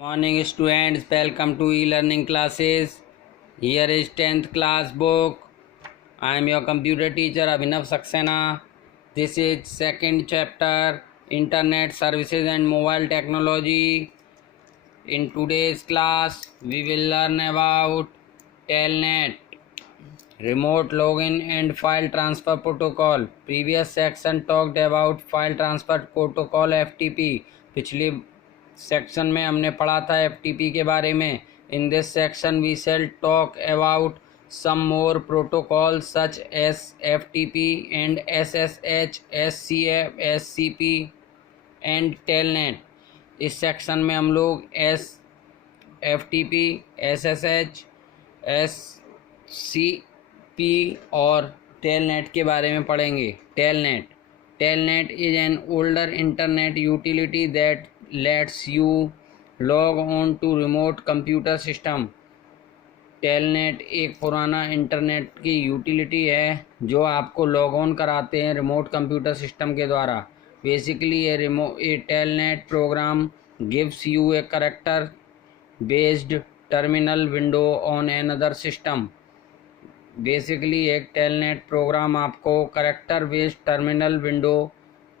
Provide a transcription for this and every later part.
Morning students, welcome to e-learning classes. Here is 10th class book. I am your computer teacher Abhinav Saxena. This is second chapter, Internet Services and Mobile Technology. In today's class, we will learn about Telnet, Remote Login and File Transfer Protocol. Previous section talked about File Transfer Protocol FTP. पिछली section में हमने पढ़ा था FTP के बारे में. In this section we shall talk about some more protocols such as FTP and SSH, SCF, SCP and Telnet. इस section में हम लोग FTP, SSH, SCP और Telnet के बारे में पढ़ेंगे. Telnet is an older internet utility that lets you log on to remote computer system. Telnet एक पुराना इंटरनेट की यूटिलिटी है जो आपको लॉग ऑन कराते हैं रिमोट कंप्यूटर सिस्टम के द्वारा. Basically a telnet program gives you a character based terminal window on another system. Basically एक टेलनेट प्रोग्राम आपको character based terminal window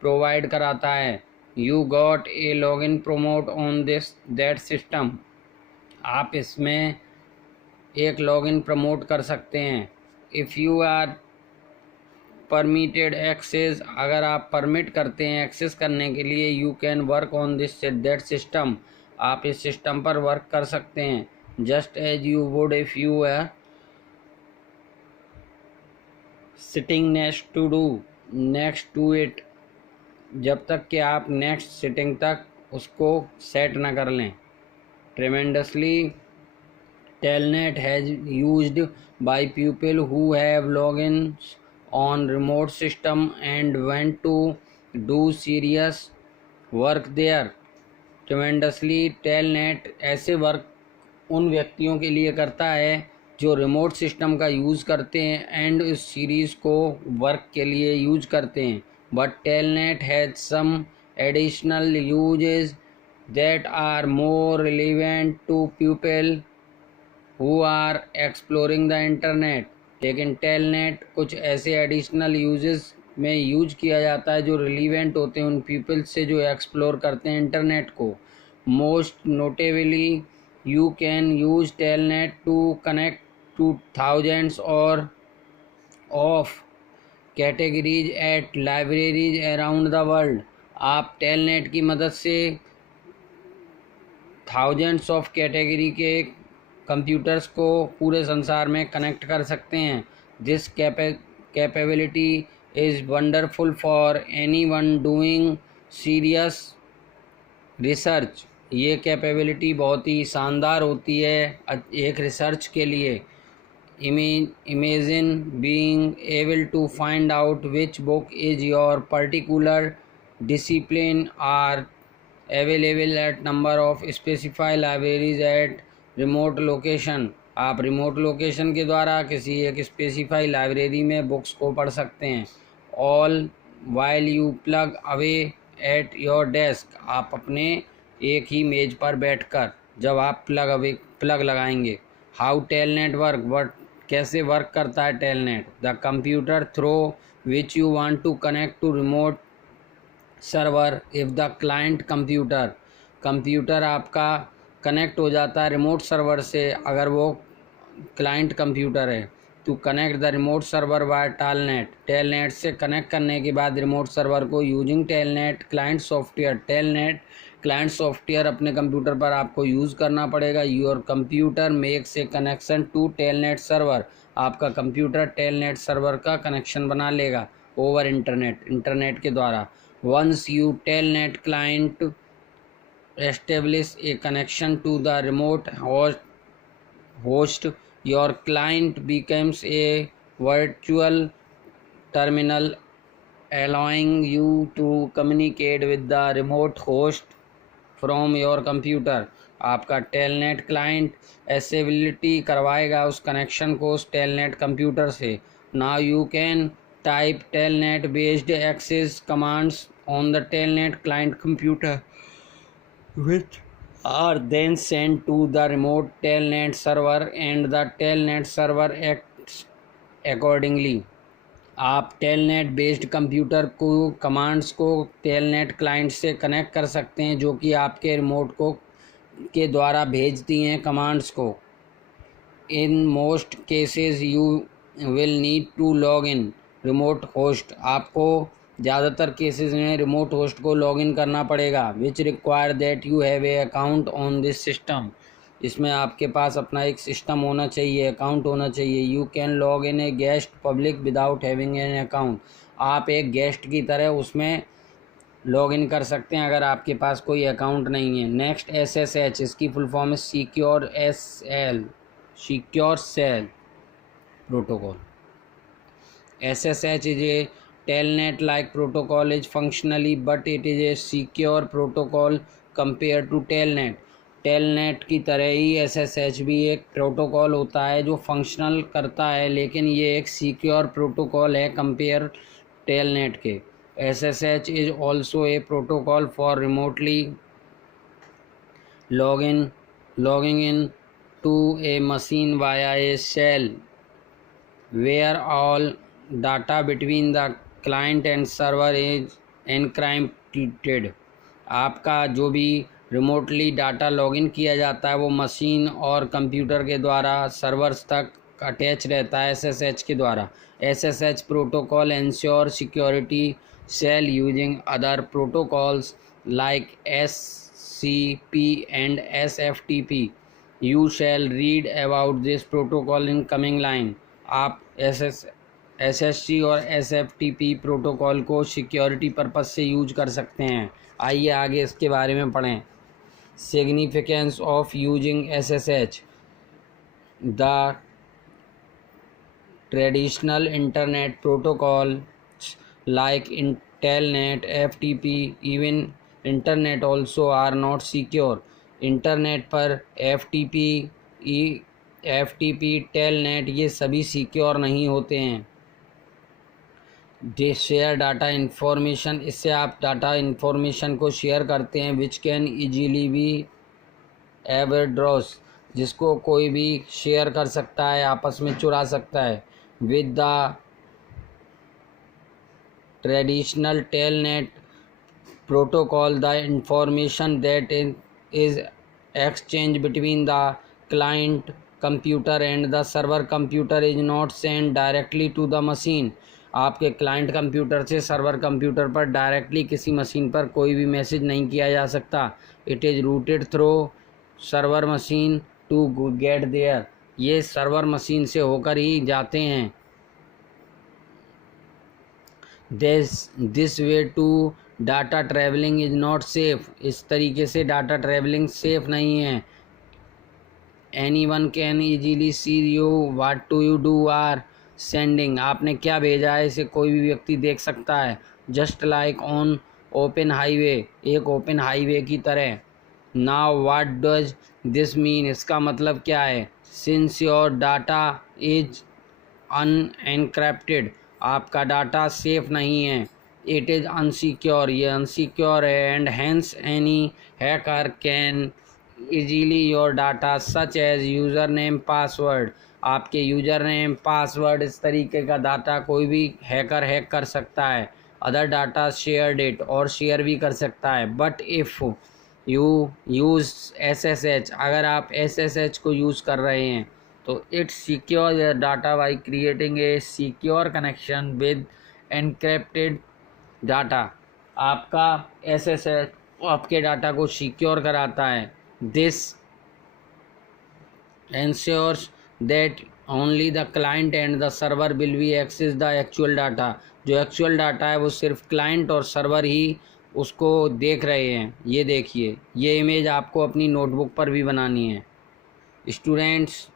provide कराता है. You got a login prompt on that system. आप इसमें एक login prompt कर सकते हैं. If you are permitted access, अगर आप परमिट करते हैं एक्सेस करने के लिए, you can work on that system. आप इस सिस्टम पर वर्क कर सकते हैं. Just as you would if you are sitting next to it, जब तक कि आप नेक्स्ट सिटिंग तक उसको सेट ना कर लें. Tremendously Telnet has used by people who have logins on remote system and want to do serious work there. Tremendously Telnet ऐसे वर्क उन व्यक्तियों के लिए करता है जो रिमोट सिस्टम का यूज़ करते हैं एंड इस सीरीज़ को वर्क के लिए यूज करते हैं. But Telnet has some additional uses that are more relevant to people who are exploring the internet. लेकिन टेलनेट कुछ ऐसे एडिशनल यूजेस में यूज किया जाता है जो रिलीवेंट होते हैं उन पीपल से जो एक्सप्लोर करते हैं इंटरनेट को. Most notably you can use Telnet to connect to thousands और of categories at libraries around the world. आप टेलनेट की मदद से थाउजेंड्स ऑफ कैटेगरी के कंप्यूटर्स को पूरे संसार में कनेक्ट कर सकते हैं. This capability is wonderful for anyone doing serious research. ये कैपेबिलिटी बहुत ही शानदार होती है एक रिसर्च के लिए. Imagine being able to find out which book is your particular discipline are available at number of specified libraries at remote location. आप रिमोट लोकेशन के द्वारा किसी एक स्पेसिफाई लाइब्रेरी में बुक्स को पढ़ सकते हैं. All while you plug away at your desk. आप अपने एक ही मेज पर बैठकर जब आप प्लग लगाएंगे. हाउ टेलनेट वर्क, कैसे वर्क करता है Telnet. The computer through which you want to connect to remote server. If the client computer आपका कनेक्ट हो जाता है रिमोट सर्वर से अगर वो क्लाइंट कंप्यूटर है. To connect the remote server by Telnet से कनेक्ट करने के बाद रिमोट सर्वर को using Telnet client software. Telnet client software अपने कंप्यूटर पर आपको यूज़ करना पड़ेगा. Your computer makes a connection to Telnet server. आपका कंप्यूटर टेलनेट सर्वर का कनेक्शन बना लेगा ओवर इंटरनेट के द्वारा. Once you Telnet client establish a connection to the remote host, your client becomes a virtual terminal allowing you to communicate with the remote host from your computer. आपका Telnet client accessibility करवाएगा उस connection को उस Telnet computer से. Now you can type Telnet based access commands on the Telnet client computer which are then sent to the remote telnet server and the telnet server acts accordingly. आप telnet based computer को commands को telnet client से connect कर सकते हैं जो कि आपके रिमोट को के द्वारा भेजती हैं कमांड्स को. In most cases you will need to log in remote host. आपको ज़्यादातर केसेस में रिमोट होस्ट को लॉग इन करना पड़ेगा. Which require that you have a account on this system. इसमें आपके पास अपना एक सिस्टम होना चाहिए, अकाउंट होना चाहिए. You can log in A guest public without having an account. आप एक गेस्ट की तरह उसमें लॉग इन कर सकते हैं अगर आपके पास कोई अकाउंट नहीं है. नेक्स्ट SSH, इसकी फुल फॉर्म है secure shell protocol. SSH is a telnet like protocol is functionally but it is a secure protocol compared to telnet. telnet की तरह ही SSH भी एक प्रोटोकॉल होता है जो फंक्शनल करता है, लेकिन ये एक सिक्योर प्रोटोकॉल है कंपेयर telnet के. SSH is also a protocol for remotely logging in to a machine via a shell where all data between the client and server is encrypted. आपका जो भी रिमोटली डाटा लॉगिन किया जाता है वो machine और computer के द्वारा सर्वर्स तक अटैच रहता है SSH के द्वारा. SSH protocol ensure security shell using other protocols like SCP and SFTP. You shall read about this protocol in coming line. आप SSC और SFTP प्रोटोकॉल को सिक्योरिटी पर्पस से यूज कर सकते हैं. आइए आगे इसके बारे में पढ़ें. Significance of using SSH. The traditional internet protocol like Telnet, FTP, even internet also are not secure. Internet पर FTP, टेलनेट ये सभी सिक्योर नहीं होते हैं. दे शेयर डाटा इन्फॉर्मेशन, इससे आप डाटा इन्फॉर्मेशन को शेयर करते हैं. विच कैन ईजीली बी एवरड्रॉस, जिसको कोई भी शेयर कर सकता है, आपस में चुरा सकता है. With the traditional telnet protocol, the information that is exchanged between the client computer and the server computer is not sent directly to the machine. आपके क्लाइंट कंप्यूटर से सर्वर कंप्यूटर पर डायरेक्टली किसी मशीन पर कोई भी message नहीं किया जा सकता. It is routed through server machine to get there. ये सर्वर मशीन से होकर ही जाते हैं. This way to data traveling is not safe. इस तरीके से डाटा ट्रैवलिंग सेफ नहीं है. Anyone can easily see you what to you do are sending. आपने क्या भेजा है इसे कोई भी व्यक्ति देख सकता है. Just like on open highway, एक ओपन हाईवे की तरह. Now what does this mean, इसका मतलब क्या है. Since your data is unencrypted, आपका डाटा सेफ नहीं है. इट इज़ अनसिक्योर, ये अनसिक्योर है. And hence any hacker can easily your data such as user name password. आपके यूज़र नेम पासवर्ड इस तरीके का डाटा कोई भी हैकर हैक कर सकता है. अदर डाटा शेयर इट, और शेयर भी कर सकता है. But if you use SSH, अगर आप SSH को यूज़ कर रहे हैं तो it secure your data by creating a secure connection with encrypted data. आपका SSH आपके डाटा को सिक्योर कराता है. This ensures that only the client and the server will be access the actual data. जो एक्चुअल डाटा है वो सिर्फ client और सर्वर ही उसको देख रहे हैं. ये देखिए, ये इमेज आपको अपनी नोटबुक पर भी बनानी है. स्टूडेंट्स,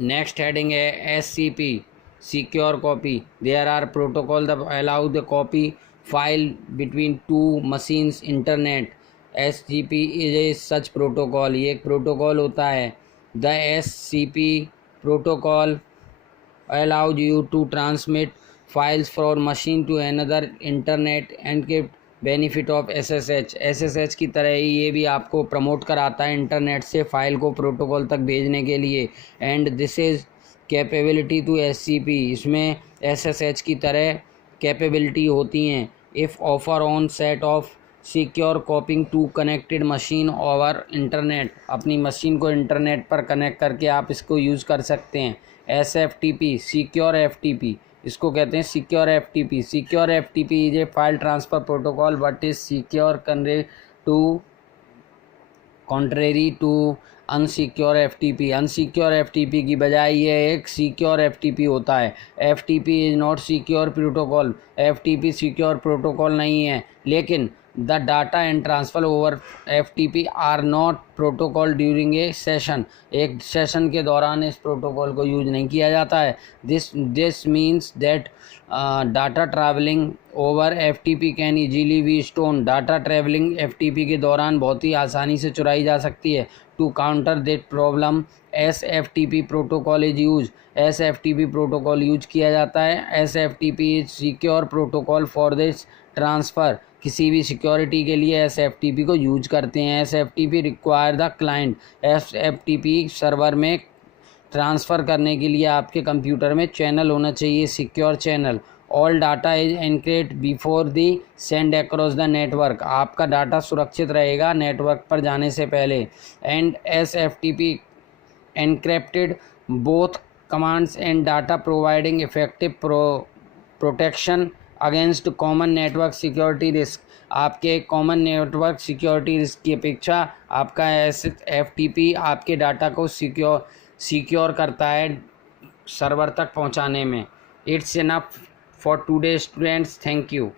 नेक्स्ट हेडिंग है SCP, secure copy. There are protocol that allow the copy file between two machines internet. SCP is a such protocol. ये एक प्रोटोकॉल होता है. The SCP protocol allows you to transmit files from machine to another internet encrypt benefit of SSH की तरह ही ये भी आपको promote कराता है इंटरनेट से फाइल को प्रोटोकॉल तक भेजने के लिए। And this is capability to SCP, इसमें SSH की तरह कैपेबिलिटी होती हैं। If offer on set of secure copying to connected machine over internet, अपनी मशीन को इंटरनेट पर कनेक्ट करके आप इसको यूज़ कर सकते हैं। SFTP सिक्योर FTP, इसको कहते हैं secure FTP। Secure FTP is a file transfer protocol but is secure contrary to unsecure FTP। Unsecure FTP की बजाय ये एक सिक्योर FTP होता है। FTP is not secure protocol, FTP secure protocol नहीं है, लेकिन the data and transfer over FTP are not protocol during a session, एक सेशन के दौरान इस प्रोटोकॉल को यूज नहीं किया जाता है। This means that data traveling over FTP can easily be stone, data traveling FTP के दौरान बहुत ही आसानी से चुराई जा सकती है। To counter that problem SFTP protocol is use, SFTP protocol use किया जाता है। SFTP is secure protocol for this transfer, किसी भी सिक्योरिटी के लिए SFTP को यूज करते हैं। SFTP require the client, SFTP server में ट्रांसफ़र करने के लिए आपके कंप्यूटर में चैनल होना चाहिए, secure channel. All data is encrypted before the send across the network, आपका डाटा सुरक्षित रहेगा नेटवर्क पर जाने से पहले। And SFTP encrypted both commands and data providing effective protection against common network security risk, आपके कॉमन नेटवर्क सिक्योरिटी रिस्क की अपेक्षा आपका SFTP आपके डाटा को सिक्योर करता है सर्वर तक पहुंचाने में। It's enough for today students, thank you.